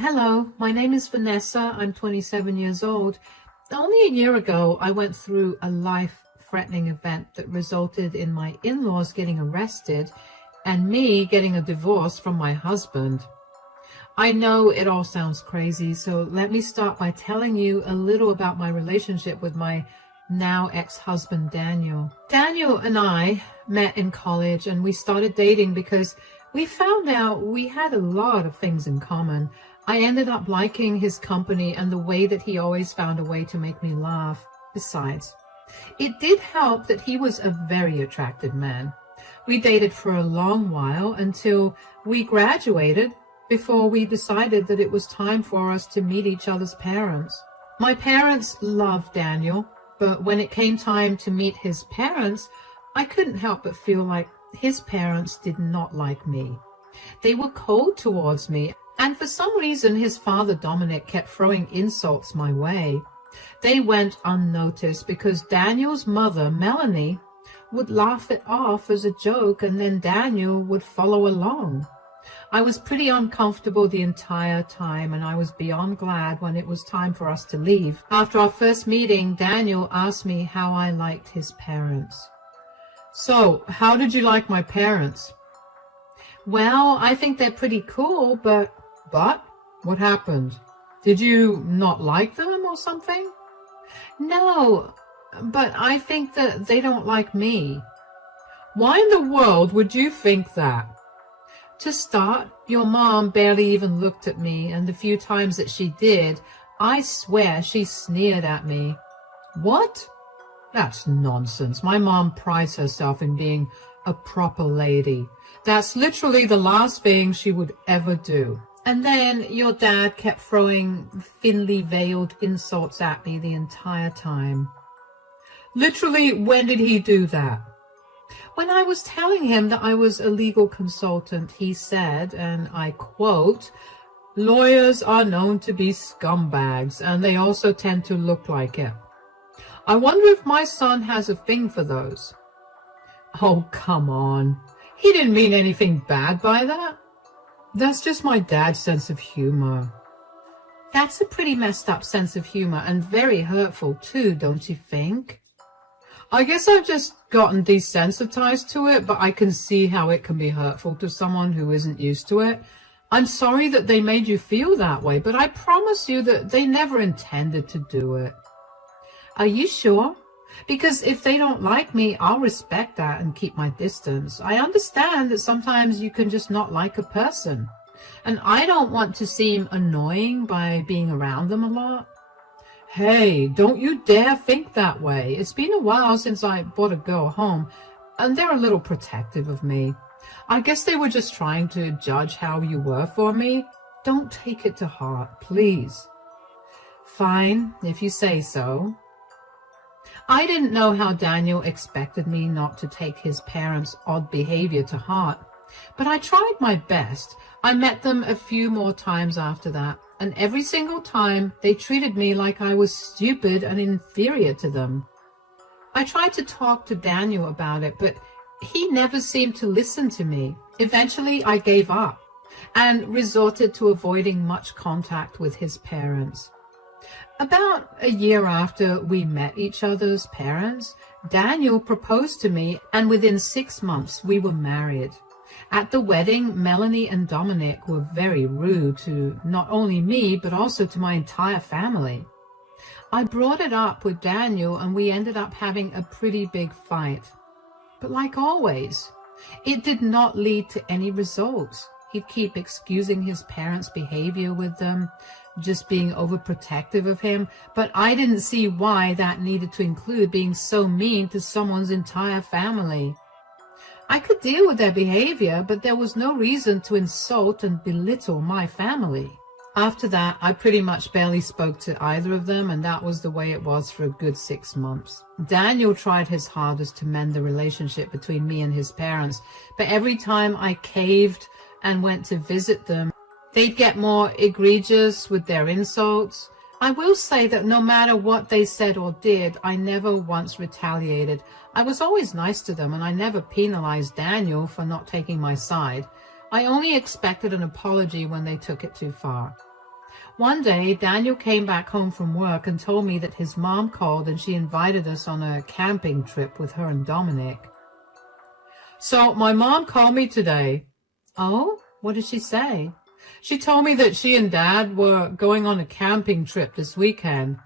Hello, my name is Vanessa. I'm 27 years old. Only a year ago, I went through a life-threatening event that resulted in my in-laws getting arrested and me getting a divorce from my husband. I know it all sounds crazy, so let me start by telling you a little about my relationship with my now ex-husband, Daniel. Daniel and I met in college and we started dating because we found out we had a lot of things in common. I ended up liking his company and the way that he always found a way to make me laugh. Besides, it did help that he was a very attractive man. We dated for a long while until we graduated before we decided that it was time for us to meet each other's parents. My parents loved Daniel, but when it came time to meet his parents, I couldn't help but feel like his parents did not like me. They were cold towards me, and for some reason his father Dominic kept throwing insults my way. They went unnoticed because Daniel's mother, Melanie, would laugh it off as a joke, and then Daniel would follow along. I was pretty uncomfortable the entire time, and I was beyond glad when it was time for us to leave. After our first meeting, Daniel asked me how I liked his parents. So, how did you like my parents? Well, I think they're pretty cool, but what happened? Did you not like them or something? No, but I think that they don't like me. Why in the world would you think that? To start, your mom barely even looked at me, and the few times that she did, I swear she sneered at me. What? That's nonsense. My mom prides herself in being a proper lady. That's literally the last thing she would ever do. And then your dad kept throwing thinly veiled insults at me the entire time. Literally, when did he do that? When I was telling him that I was a legal consultant, he said, and I quote, "Lawyers are known to be scumbags, and they also tend to look like it. I wonder if my son has a thing for those." Oh, come on. He didn't mean anything bad by that. That's just my dad's sense of humor. That's a pretty messed up sense of humor, and very hurtful too, don't you think? I guess I've just gotten desensitized to it, but I can see how it can be hurtful to someone who isn't used to it. I'm sorry that they made you feel that way, but I promise you that they never intended to do it. Are you sure? Because if they don't like me, I'll respect that and keep my distance. I understand that sometimes you can just not like a person, and I don't want to seem annoying by being around them a lot. Hey, don't you dare think that way. It's been a while since I brought a girl home, and they're a little protective of me. I guess they were just trying to judge how you were for me. Don't take it to heart, please. Fine, if you say so. I didn't know how Daniel expected me not to take his parents' odd behavior to heart, but I tried my best. I met them a few more times after that, and every single time they treated me like I was stupid and inferior to them. I tried to talk to Daniel about it, but he never seemed to listen to me. Eventually, I gave up and resorted to avoiding much contact with his parents. About a year after we met each other's parents, Daniel proposed to me, and within 6 months we were married. At the wedding, Melanie and Dominic were very rude to not only me, but also to my entire family. I brought it up with Daniel, and we ended up having a pretty big fight. But like always, it did not lead to any results. He'd keep excusing his parents' behavior with them, just being overprotective of him, but I didn't see why that needed to include being so mean to someone's entire family. I could deal with their behavior, but there was no reason to insult and belittle my family. After that, I pretty much barely spoke to either of them, and that was the way it was for a good 6 months. Daniel tried his hardest to mend the relationship between me and his parents, but every time I caved and went to visit them, they'd get more egregious with their insults. I will say that no matter what they said or did, I never once retaliated. I was always nice to them, and I never penalized Daniel for not taking my side. I only expected an apology when they took it too far. One day, Daniel came back home from work and told me that his mom called and she invited us on a camping trip with her and Dominic. So my mom called me today. Oh, what did she say? She told me that she and Dad were going on a camping trip this weekend.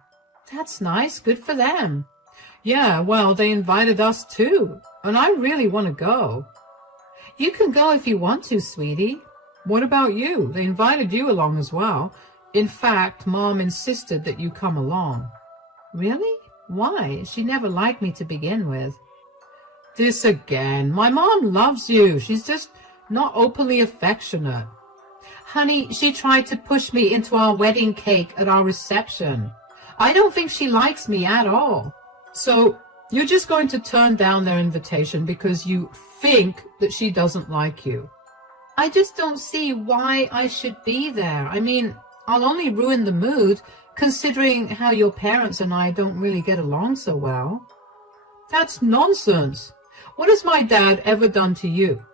That's nice. Good for them. Yeah, well, they invited us too, and I really want to go. You can go if you want to, sweetie. What about you? They invited you along as well. In fact, Mom insisted that you come along. Really? Why? She never liked me to begin with. This again. My mom loves you. She's just not openly affectionate. Honey, she tried to push me into our wedding cake at our reception. I don't think she likes me at all. So you're just going to turn down their invitation because you think that she doesn't like you. I just don't see why I should be there. I mean, I'll only ruin the mood, considering how your parents and I don't really get along so well. That's nonsense. What has my dad ever done to you?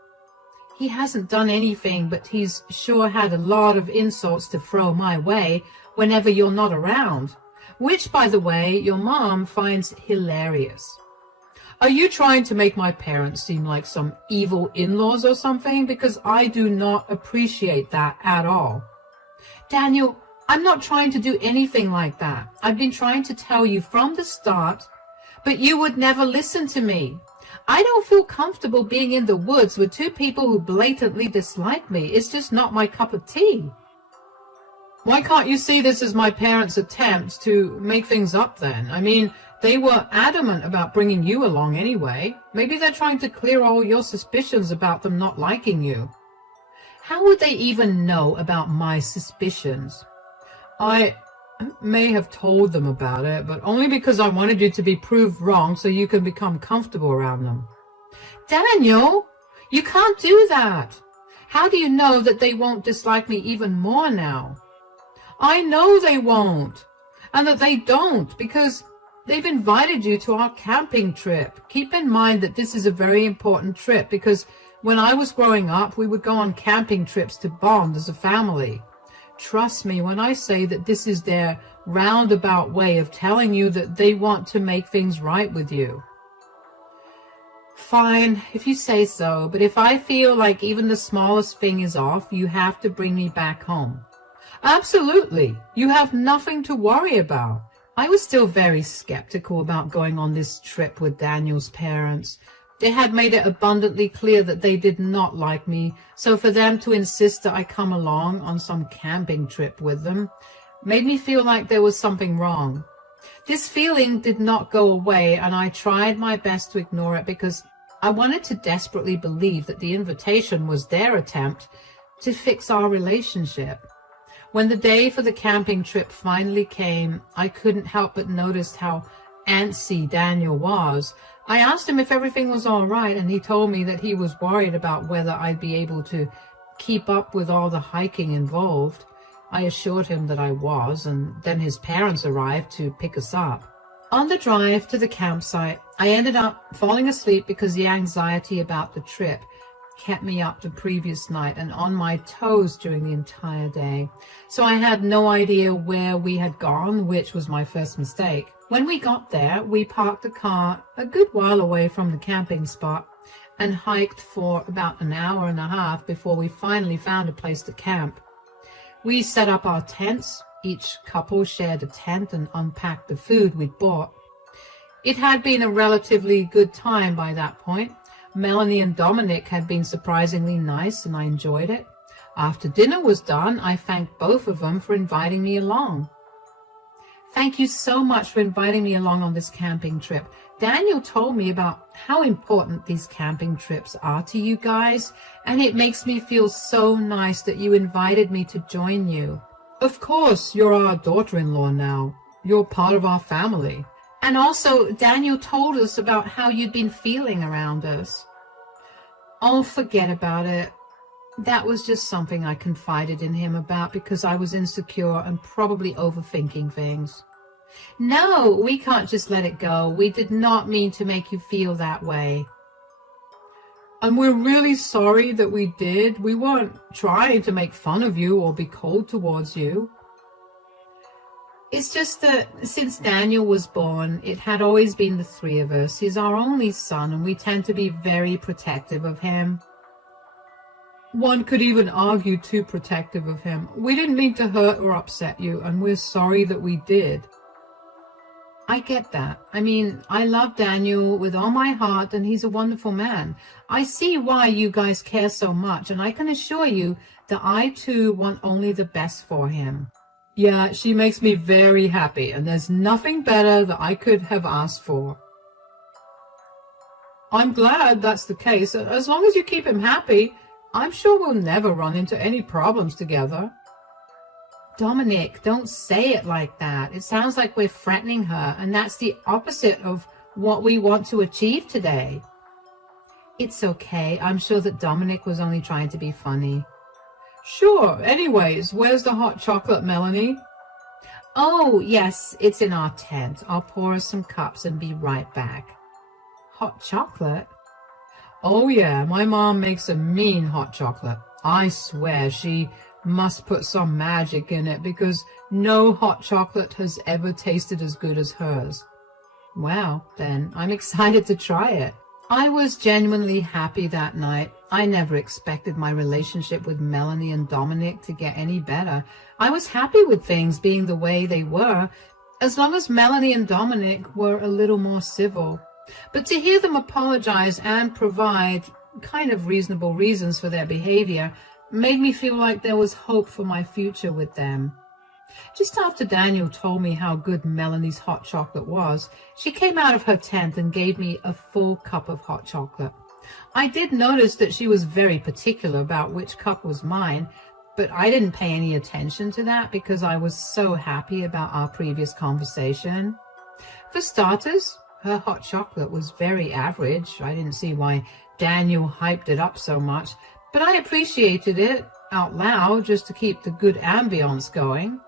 He hasn't done anything, but he's sure had a lot of insults to throw my way whenever you're not around, which, by the way, your mom finds hilarious. Are you trying to make my parents seem like some evil in-laws or something? Because I do not appreciate that at all. Daniel, I'm not trying to do anything like that. I've been trying to tell you from the start, but you would never listen to me. I don't feel comfortable being in the woods with two people who blatantly dislike me. It's just not my cup of tea. Why can't you see this as my parents' attempt to make things up then? I mean, they were adamant about bringing you along anyway. Maybe they're trying to clear all your suspicions about them not liking you. How would they even know about my suspicions? I may have told them about it, but only because I wanted you to be proved wrong so you can become comfortable around them. Daniel, you can't do that. How do you know that they won't dislike me even more now? I know they won't, and that they don't, because they've invited you to our camping trip. Keep in mind that this is a very important trip, because when I was growing up, we would go on camping trips to bond as a family. Trust me when I say that this is their roundabout way of telling you that they want to make things right with you. Fine, if you say so, but if I feel like even the smallest thing is off, you have to bring me back home. Absolutely. You have nothing to worry about. I was still very skeptical about going on this trip with Daniel's parents. They had made it abundantly clear that they did not like me, so for them to insist that I come along on some camping trip with them made me feel like there was something wrong. This feeling did not go away, and I tried my best to ignore it because I wanted to desperately believe that the invitation was their attempt to fix our relationship. When the day for the camping trip finally came, I couldn't help but notice how antsy Daniel was. I asked him if everything was all right, and he told me that he was worried about whether I'd be able to keep up with all the hiking involved. I assured him that I was, and then his parents arrived to pick us up. On the drive to the campsite, I ended up falling asleep because the anxiety about the trip kept me up the previous night and on my toes during the entire day. So I had no idea where we had gone, which was my first mistake. When we got there, we parked the car a good while away from the camping spot and hiked for about an hour and a half before we finally found a place to camp. We set up our tents. Each couple shared a tent and unpacked the food we'd bought. It had been a relatively good time by that point. Melanie and Dominic had been surprisingly nice, and I enjoyed it. After dinner was done, I thanked both of them for inviting me along. Thank you so much for inviting me along on this camping trip. Daniel told me about how important these camping trips are to you guys, and it makes me feel so nice that you invited me to join you. Of course, you're our daughter-in-law now. You're part of our family. And also, Daniel told us about how you'd been feeling around us. Oh, forget about it. That was just something I confided in him about because I was insecure and probably overthinking things. No, we can't just let it go. We did not mean to make you feel that way. And we're really sorry that we did. We weren't trying to make fun of you or be cold towards you. It's just that since Daniel was born, it had always been the three of us. He's our only son, and we tend to be very protective of him. One could even argue too protective of him. We didn't mean to hurt or upset you, and we're sorry that we did. I get that. I mean, I love Daniel with all my heart, and he's a wonderful man. I see why you guys care so much, and I can assure you that I too want only the best for him. Yeah, she makes me very happy, and there's nothing better that I could have asked for. I'm glad that's the case. As long as you keep him happy, I'm sure we'll never run into any problems together. Dominic, don't say it like that. It sounds like we're threatening her, and that's the opposite of what we want to achieve today. It's okay. I'm sure that Dominic was only trying to be funny. Sure. Anyways, where's the hot chocolate, Melanie? Oh, yes, it's in our tent. I'll pour us some cups and be right back. Hot chocolate? Oh, yeah, my mom makes a mean hot chocolate. I swear she must put some magic in it because no hot chocolate has ever tasted as good as hers. Wow, then I'm excited to try it. I was genuinely happy that night. I never expected my relationship with Melanie and Dominic to get any better. I was happy with things being the way they were, as long as Melanie and Dominic were a little more civil. But to hear them apologize and provide kind of reasonable reasons for their behavior made me feel like there was hope for my future with them. Just after Daniel told me how good Melanie's hot chocolate was, she came out of her tent and gave me a full cup of hot chocolate. I did notice that she was very particular about which cup was mine, but I didn't pay any attention to that because I was so happy about our previous conversation. For starters, her hot chocolate was very average. I didn't see why Daniel hyped it up so much, but I appreciated it out loud just to keep the good ambience going.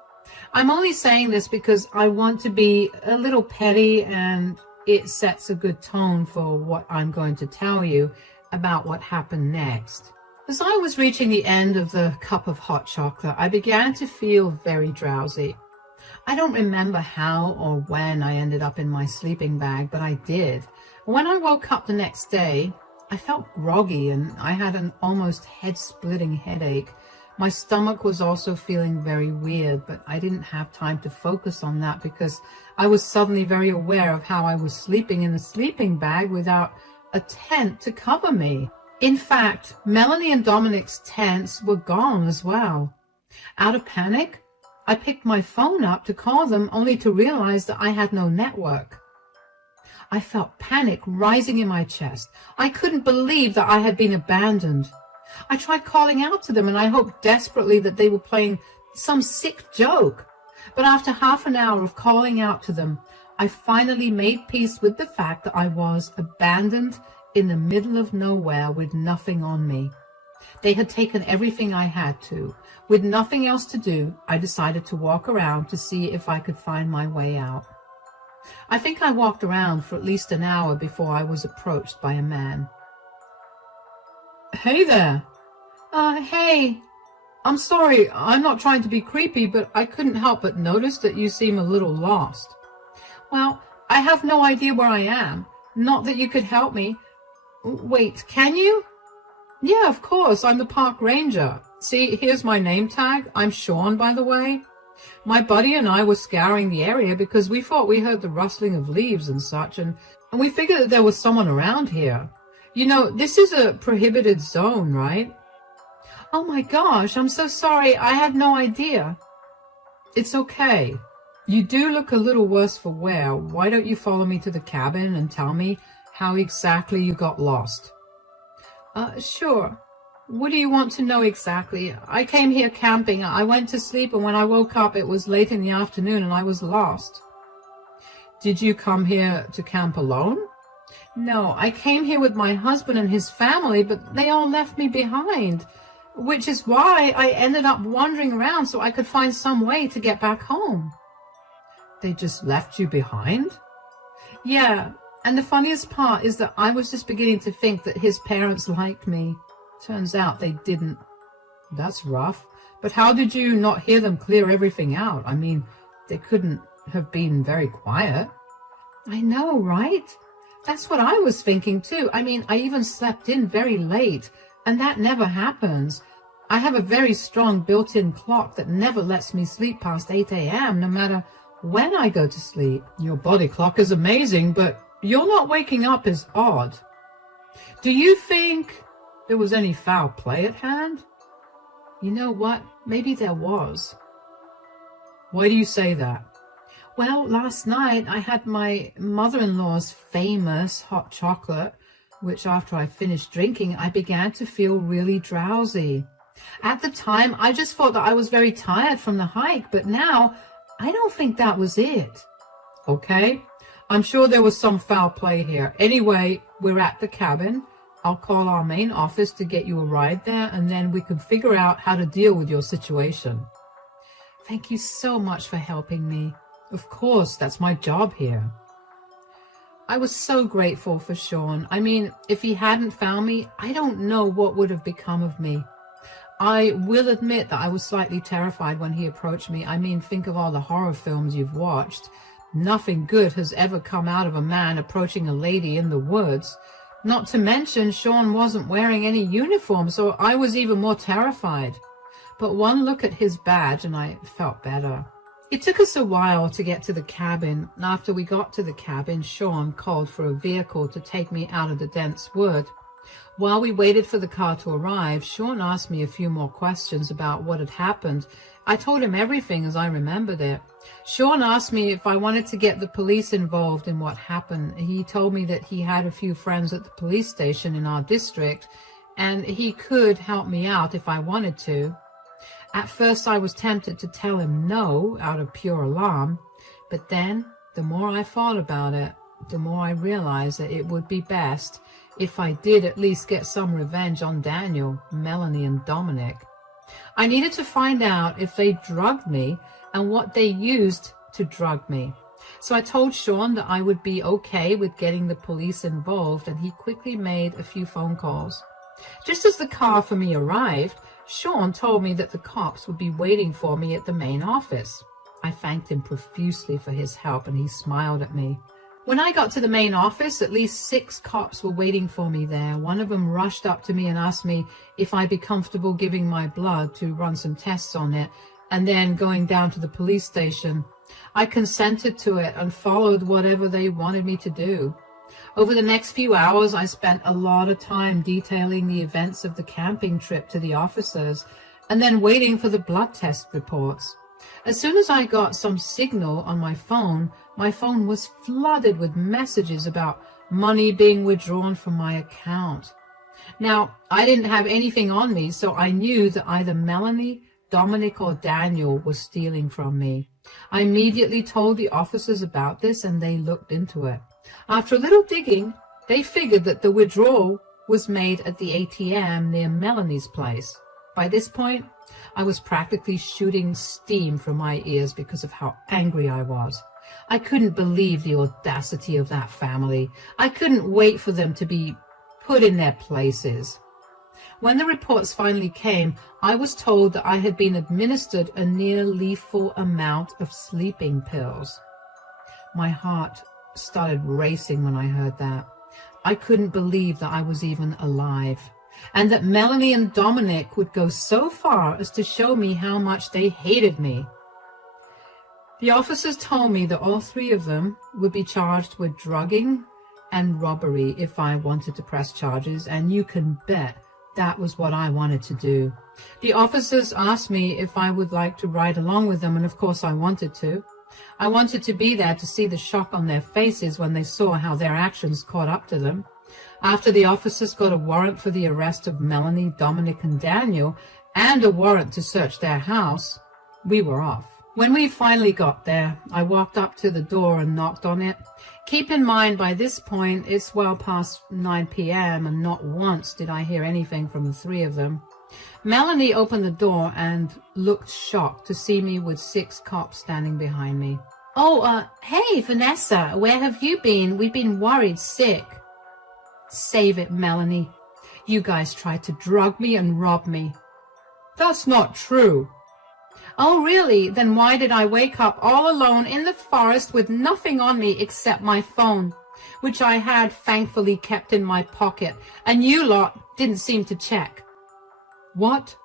I'm only saying this because I want to be a little petty, and it sets a good tone for what I'm going to tell you about what happened next. As I was reaching the end of the cup of hot chocolate, I began to feel very drowsy. I don't remember how or when I ended up in my sleeping bag, but I did. When I woke up the next day, I felt groggy and I had an almost head-splitting headache. My stomach was also feeling very weird, but I didn't have time to focus on that because I was suddenly very aware of how I was sleeping in a sleeping bag without a tent to cover me. In fact, Melanie and Dominic's tents were gone as well. Out of panic, I picked my phone up to call them only to realize that I had no network. I felt panic rising in my chest. I couldn't believe that I had been abandoned. I tried calling out to them and I hoped desperately that they were playing some sick joke. But after half an hour of calling out to them, I finally made peace with the fact that I was abandoned in the middle of nowhere with nothing on me. They had taken everything I had to. With nothing else to do, I decided to walk around to see if I could find my way out. I think I walked around for at least an hour before I was approached by a man. Hey there. Hey. I'm sorry, I'm not trying to be creepy, but I couldn't help but notice that you seem a little lost. Well, I have no idea where I am. Not that you could help me. Wait, can you? Yeah, of course, I'm the park ranger. See, here's my name tag. I'm Sean, by the way. My buddy and I were scouring the area because we thought we heard the rustling of leaves and such, and we figured that there was someone around here. You know, this is a prohibited zone, right? Oh my gosh, I'm so sorry. I had no idea. It's okay. You do look a little worse for wear. Why don't you follow me to the cabin and tell me how exactly you got lost? Sure. What do you want to know exactly? I came here camping. I went to sleep, and when I woke up, it was late in the afternoon, and I was lost. Did you come here to camp alone? No, I came here with my husband and his family, but they all left me behind, which is why I ended up wandering around so I could find some way to get back home. They just left you behind? Yeah, and the funniest part is that I was just beginning to think that his parents liked me. Turns out they didn't. That's rough. But how did you not hear them clear everything out? I mean, They couldn't have been very quiet. I know, right? That's what I was thinking too. I mean, I even slept in very late, and that never happens. I have a very strong built-in clock that never lets me sleep past 8 a.m. no matter when I go to sleep. Your body clock is amazing, but your not waking up is odd. Do you think there was any foul play at hand? You know what? Maybe there was. Why do you say that? Well, last night I had my mother-in-law's famous hot chocolate, which after I finished drinking, I began to feel really drowsy. At the time, I just thought that I was very tired from the hike, but now I don't think that was it. Okay, I'm sure there was some foul play here. Anyway, we're at the cabin. I'll call our main office to get you a ride there, and then we can figure out how to deal with your situation. Thank you so much for helping me. Of course, that's my job here. I was so grateful for Sean. I mean, if he hadn't found me, I don't know what would have become of me. I will admit that I was slightly terrified when he approached me. I mean, think of all the horror films you've watched. Nothing good has ever come out of a man approaching a lady in the woods. Not to mention, Sean wasn't wearing any uniform, so I was even more terrified. But one look at his badge and I felt better. It took us a while to get to the cabin. After we got to the cabin, Sean called for a vehicle to take me out of the dense wood. While we waited for the car to arrive, Sean asked me a few more questions about what had happened. I told him everything as I remembered it. Sean asked me if I wanted to get the police involved in what happened. He told me that he had a few friends at the police station in our district, and he could help me out if I wanted to. At first, I was tempted to tell him no out of pure alarm, but then, the more I thought about it, the more I realized that it would be best if I did at least get some revenge on Daniel, Melanie, and Dominic. I needed to find out if they drugged me and what they used to drug me. So I told Sean that I would be okay with getting the police involved, and he quickly made a few phone calls. Just as the car for me arrived, Sean told me that the cops would be waiting for me at the main office. I thanked him profusely for his help, and he smiled at me. When I got to the main office, at least 6 cops were waiting for me there. One of them rushed up to me and asked me if I'd be comfortable giving my blood to run some tests on it, and then going down to the police station. I consented to it and followed whatever they wanted me to do. Over the next few hours, I spent a lot of time detailing the events of the camping trip to the officers and then waiting for the blood test reports. As soon as I got some signal on my phone was flooded with messages about money being withdrawn from my account. Now, I didn't have anything on me, so I knew that either Melanie, Dominic, or Daniel was stealing from me. I immediately told the officers about this, and they looked into it. After a little digging, they figured that the withdrawal was made at the ATM near Melanie's place. By this point, I was practically shooting steam from my ears because of how angry I was. I couldn't believe the audacity of that family. I couldn't wait for them to be put in their places. When the reports finally came, I was told that I had been administered a near-lethal amount of sleeping pills. My heart started racing when I heard that. I couldn't believe that I was even alive, and that Melanie and Dominic would go so far as to show me how much they hated me. The officers told me that all 3 of them would be charged with drugging and robbery if I wanted to press charges, and you can bet that was what I wanted to do. The officers asked me if I would like to ride along with them, and of course I wanted to. I wanted to be there to see the shock on their faces when they saw how their actions caught up to them. After the officers got a warrant for the arrest of Melanie, Dominic, and Daniel, and a warrant to search their house, we were off. When we finally got there, I walked up to the door and knocked on it. Keep in mind, by this point, it's well past 9 p.m., and not once did I hear anything from the 3 of them. Melanie opened the door and looked shocked to see me with 6 cops standing behind me. Oh, hey, Vanessa, where have you been? We've been worried sick. Save it, Melanie. You guys tried to drug me and rob me. That's not true. Oh, really? Then why did I wake up all alone in the forest with nothing on me except my phone, which I had thankfully kept in my pocket, and you lot didn't seem to check? What?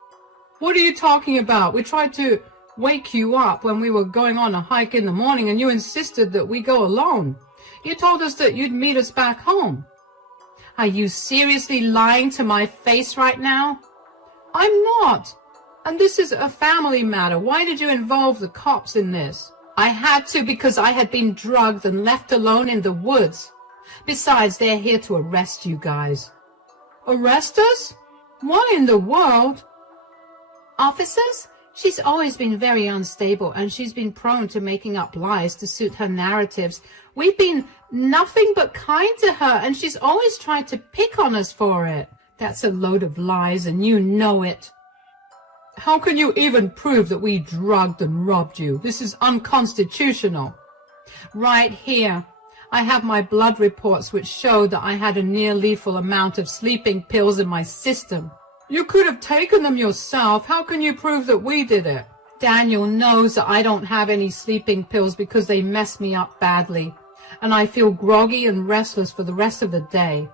What are you talking about? We tried to wake you up when we were going on a hike in the morning, and you insisted that we go alone. You told us that you'd meet us back home. Are you seriously lying to my face right now? I'm not. And this is a family matter. Why did you involve the cops in this? I had to because I had been drugged and left alone in the woods. Besides, they're here to arrest you guys. Arrest us? What in the world? Officers? She's always been very unstable, and she's been prone to making up lies to suit her narratives. We've been nothing but kind to her, and she's always tried to pick on us for it. That's a load of lies, and you know it. How can you even prove that we drugged and robbed you? This is unconstitutional. Right here. I have my blood reports which show that I had a near lethal amount of sleeping pills in my system. You could have taken them yourself. How can you prove that we did it? Daniel knows that I don't have any sleeping pills because they mess me up badly, and I feel groggy and restless for the rest of the day.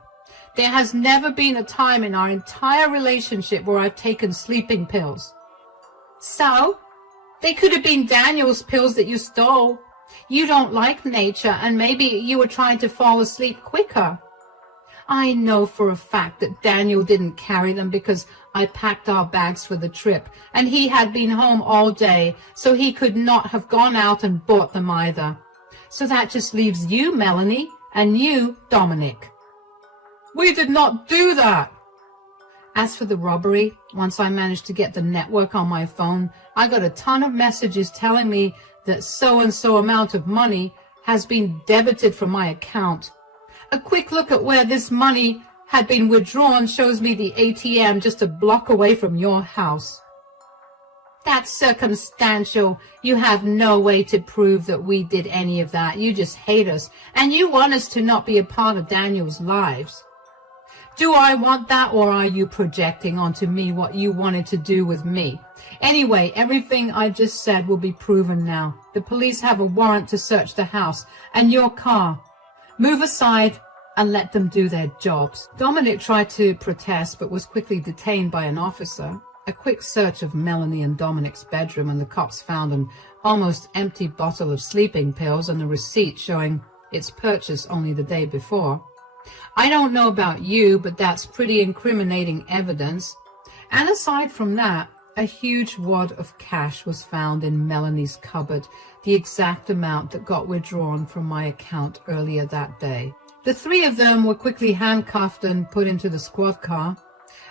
There has never been a time in our entire relationship where I've taken sleeping pills. So, they could have been Daniel's pills that you stole. You don't like nature, and maybe you were trying to fall asleep quicker. I know for a fact that Daniel didn't carry them because I packed our bags for the trip, and he had been home all day, so he could not have gone out and bought them either. So that just leaves you, Melanie, and you, Dominic. We did not do that. As for the robbery, once I managed to get the network on my phone, I got a ton of messages telling me that so-and-so amount of money has been debited from my account. A quick look at where this money had been withdrawn shows me the ATM just a block away from your house. That's circumstantial. You have no way to prove that we did any of that. You just hate us, and you want us to not be a part of Daniel's lives. Do I want that, or are you projecting onto me what you wanted to do with me? Anyway, everything I just said will be proven now. The police have a warrant to search the house and your car. Move aside and let them do their jobs. Dominic tried to protest but was quickly detained by an officer. A quick search of Melanie and Dominic's bedroom, and the cops found an almost empty bottle of sleeping pills and a receipt showing its purchase only the day before. I don't know about you, but that's pretty incriminating evidence. And aside from that, a huge wad of cash was found in Melanie's cupboard, the exact amount that got withdrawn from my account earlier that day. The three of them were quickly handcuffed and put into the squad car.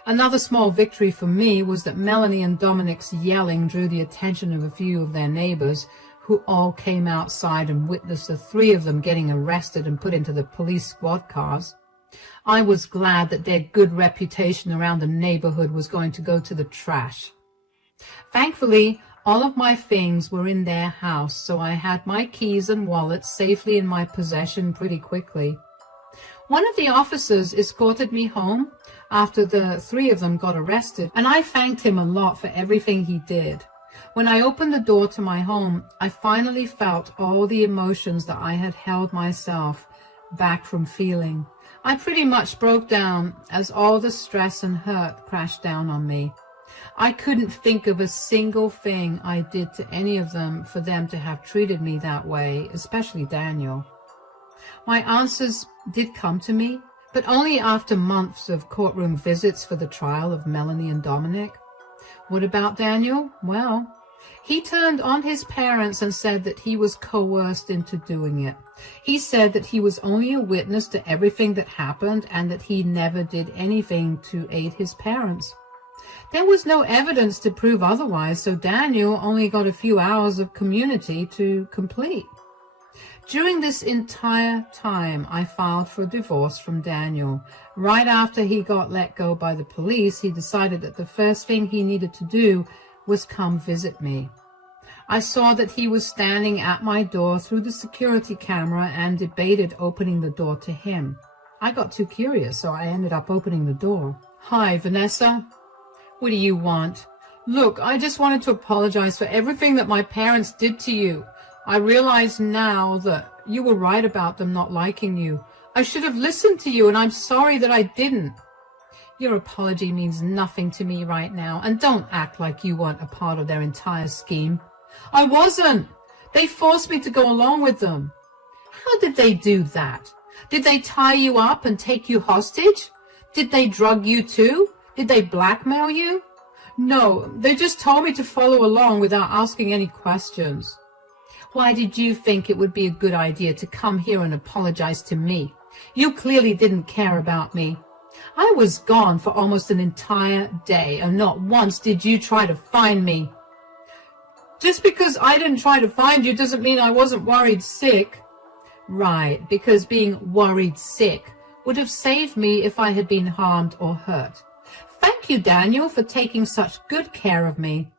Another small victory for me was that Melanie and Dominic's yelling drew the attention of a few of their neighbors, who all came outside and witnessed the three of them getting arrested and put into the police squad cars. I was glad that their good reputation around the neighborhood was going to go to the trash. Thankfully, all of my things were in their house, so I had my keys and wallet safely in my possession pretty quickly. One of the officers escorted me home after the three of them got arrested, and I thanked him a lot for everything he did. When I opened the door to my home, I finally felt all the emotions that I had held myself back from feeling. I pretty much broke down as all the stress and hurt crashed down on me. I couldn't think of a single thing I did to any of them for them to have treated me that way, especially Daniel. My answers did come to me, but only after months of courtroom visits for the trial of Melanie and Dominic. What about Daniel? Well, he turned on his parents and said that he was coerced into doing it. He said that he was only a witness to everything that happened and that he never did anything to aid his parents. There was no evidence to prove otherwise, so Daniel only got a few hours of community to complete. During this entire time, I filed for divorce from Daniel. Right after he got let go by the police, he decided that the first thing he needed to do was come visit me. I saw that he was standing at my door through the security camera and debated opening the door to him. I got too curious, so I ended up opening the door. Hi, Vanessa. What do you want? Look, I just wanted to apologize for everything that my parents did to you. I realize now that you were right about them not liking you. I should have listened to you, and I'm sorry that I didn't. Your apology means nothing to me right now, and don't act like you weren't a part of their entire scheme. I wasn't. They forced me to go along with them. How did they do that? Did they tie you up and take you hostage? Did they drug you too? Did they blackmail you? No, they just told me to follow along without asking any questions. Why did you think it would be a good idea to come here and apologize to me? You clearly didn't care about me. I was gone for almost an entire day, and not once did you try to find me. Just because I didn't try to find you doesn't mean I wasn't worried sick. Right, because being worried sick would have saved me if I had been harmed or hurt. Thank you, Daniel, for taking such good care of me.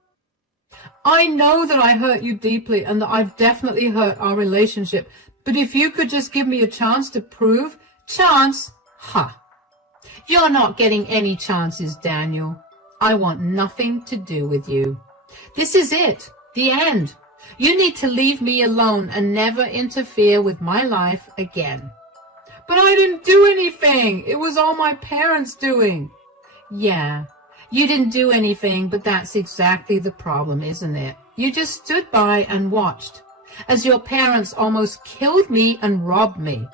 I know that I hurt you deeply and that I've definitely hurt our relationship, but if you could just give me a chance to prove... Chance? Ha! You're not getting any chances, Daniel. I want nothing to do with you. This is it. The end. You need to leave me alone and never interfere with my life again. But I didn't do anything. It was all my parents doing. Yeah, you didn't do anything, but that's exactly the problem, isn't it? You just stood by and watched as your parents almost killed me and robbed me.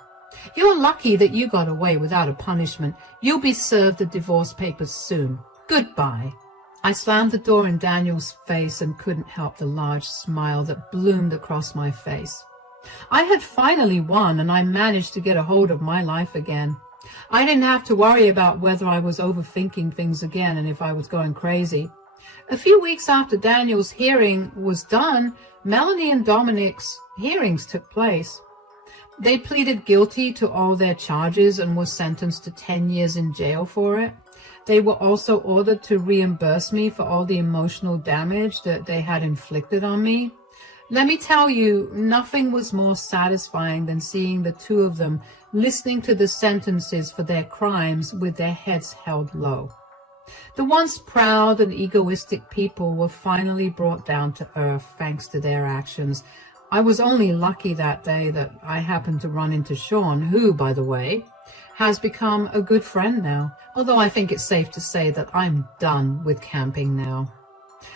You're lucky that you got away without a punishment. You'll be served the divorce papers soon. Goodbye. I slammed the door in Daniel's face and couldn't help the large smile that bloomed across my face. I had finally won, and I managed to get a hold of my life again. I didn't have to worry about whether I was overthinking things again and if I was going crazy. A few weeks after Daniel's hearing was done, Melanie and Dominic's hearings took place. They pleaded guilty to all their charges and were sentenced to 10 years in jail for it. They were also ordered to reimburse me for all the emotional damage that they had inflicted on me. Let me tell you, nothing was more satisfying than seeing the two of them listening to the sentences for their crimes with their heads held low. The once proud and egoistic people were finally brought down to earth thanks to their actions. I was only lucky that day that I happened to run into Sean, who, by the way, has become a good friend now, although I think it's safe to say that I'm done with camping now.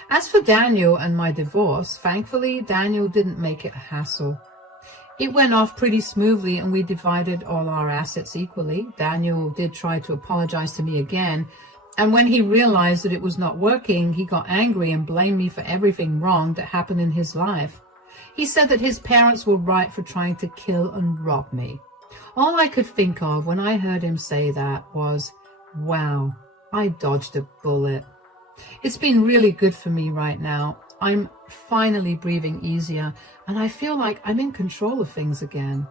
As for Daniel and my divorce, thankfully, Daniel didn't make it a hassle. It went off pretty smoothly and we divided all our assets equally. Daniel did try to apologize to me again, and when he realized that it was not working, he got angry and blamed me for everything wrong that happened in his life. He said that his parents were right for trying to kill and rob me. All I could think of when I heard him say that was, wow, I dodged a bullet. It's been really good for me right now. I'm finally breathing easier, and I feel like I'm in control of things again.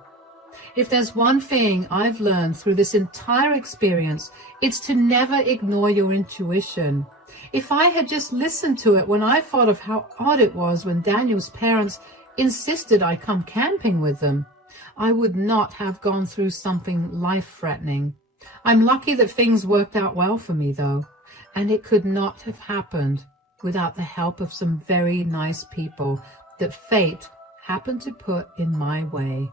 If there's one thing I've learned through this entire experience, it's to never ignore your intuition. If I had just listened to it when I thought of how odd it was when Daniel's parents insisted I come camping with them, I would not have gone through something life-threatening. I'm lucky that things worked out well for me, though, and it could not have happened without the help of some very nice people that fate happened to put in my way.